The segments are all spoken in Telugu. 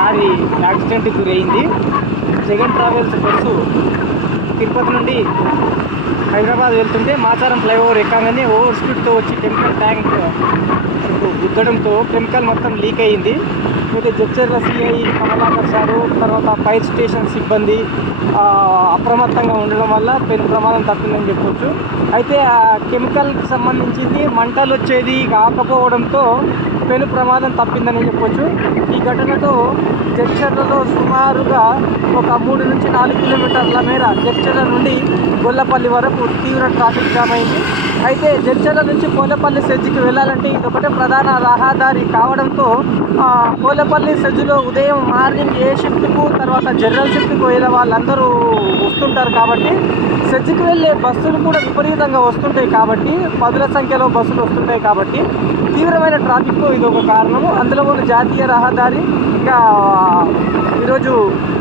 లారీ యాక్సిడెంట్కి గురైంది. జగన్ ట్రావెల్స్ బస్సు తిరుపతి నుండి హైదరాబాద్ వెళ్తుంటే మాచారం ఫ్లైఓవర్ ఎక్కగానే ఓవర్ స్పీడ్తో వచ్చి కెమికల్ ట్యాంక్ గుద్దడంతో కెమికల్ మొత్తం లీక్ అయ్యింది. అయితే జడ్చర్ల సిఐ కమలాకర్ సారు తర్వాత ఫైర్ స్టేషన్ సిబ్బంది అప్రమత్తంగా ఉండడం వల్ల పెను ప్రమాదం తప్పిందని చెప్పొచ్చు. అయితే ఆ కెమికల్కి సంబంధించింది మంటలు వచ్చేది ఆపకపోవడంతో పెను ప్రమాదం తప్పిందని చెప్పొచ్చు. ఈ ఘటనతో జడ్చర్లలో సుమారుగా ఒక మూడు నుంచి నాలుగు కిలోమీటర్ల మేర జడ్చర్ల నుండి గొల్లపల్లి వరకు తీవ్ర ట్రాఫిక్ జామ్ అయింది. అయితే జడ్చర్ల నుంచి కోలపల్లి సెజ్జికి వెళ్ళాలంటే ఇదొకటే ప్రధాన రహదారి కావడంతో కోలపల్లి సెజ్జులో ఉదయం మార్నింగ్ ఏ షిఫ్ట్కు తర్వాత జనరల్ షిఫ్ట్కు వెళ్ళే వాళ్ళందరూ వస్తుంటారు కాబట్టి సెజ్జికి వెళ్ళే బస్సులు కూడా విపరీతంగా వస్తుంటాయి కాబట్టి పదుల సంఖ్యలో బస్సులు వస్తుంటాయి కాబట్టి తీవ్రమైన ట్రాఫిక్ ఇది ఒక కారణము. అందులో ఉన్న జాతీయ రహదారి ఇంకా ఈరోజు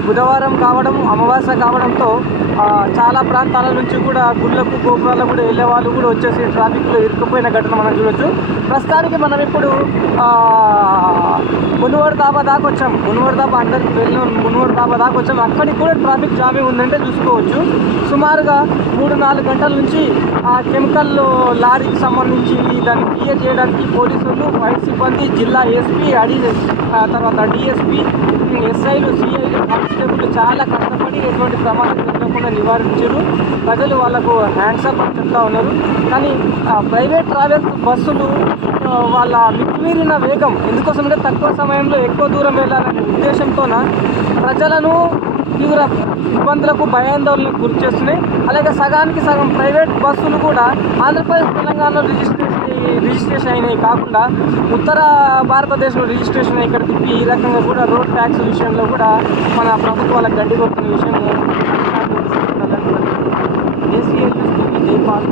బుధవారం కావడం అమావాస్య కావడంతో చాలా ప్రాంతాల నుంచి కూడా గుళ్ళకు గోపురాలకు కూడా వెళ్ళే వాళ్ళు కూడా వచ్చేసి ట్రాఫిక్లో ఇరుక్కుపోయిన ఘటన మనం చూడొచ్చు. ప్రస్తుతానికి మనం ఇప్పుడు ఆ, దాబా దాకా వచ్చాం. మునుగోడు దాబా అందరికి వెళ్ళిన మునుగోడు దాబా దాకా వచ్చాం. అక్కడికి కూడా ట్రాఫిక్ జామే ఉందంటే చూసుకోవచ్చు. సుమారుగా మూడు నాలుగు గంటల నుంచి ఆ కెమికల్ లారీకి సంబంధించి దాన్ని క్లియర్ చేయడానికి పోలీసులు వైట్ సిబ్బంది జిల్లా ఎస్పీ అడి తర్వాత డిఎస్పీ ఎస్ఐలు సిఐలు కానిస్టేబుల్ చాలా కష్టపడి ఎటువంటి ప్రమాదం జరగకుండా నివారించారు. ప్రజలు వాళ్ళకు హ్యాండ్సప్ అని చెప్తా ఉన్నారు. కానీ ఆ ప్రైవేట్ ట్రావెల్స్ బస్సులు వాళ్ళ మితిమీరిన వేగం ఎందుకోసమంటే తక్కువ సమయంలో ఎక్కువ దూరం వెళ్ళాలనే ఉద్దేశంతోన ప్రజలను తీవ్ర ఇబ్బందులకు భయాందోళనకు గురి చేస్తున్నాయి. అలాగే సగానికి సగం ప్రైవేట్ బస్సులు కూడా ఆంధ్రప్రదేశ్ తెలంగాణలో రిజిస్టర్ రిజిస్ట్రేషన్ అయినవి కాకుండా ఉత్తర భారతదేశంలో రిజిస్ట్రేషన్ ఇక్కడ తిప్పి ఈ రకంగా కూడా రోడ్ ట్యాక్స్ విషయంలో కూడా మన ప్రభుత్వాలకు గడ్డి కొడుతున్న విషయం ఏసీఎల్ జై పాల్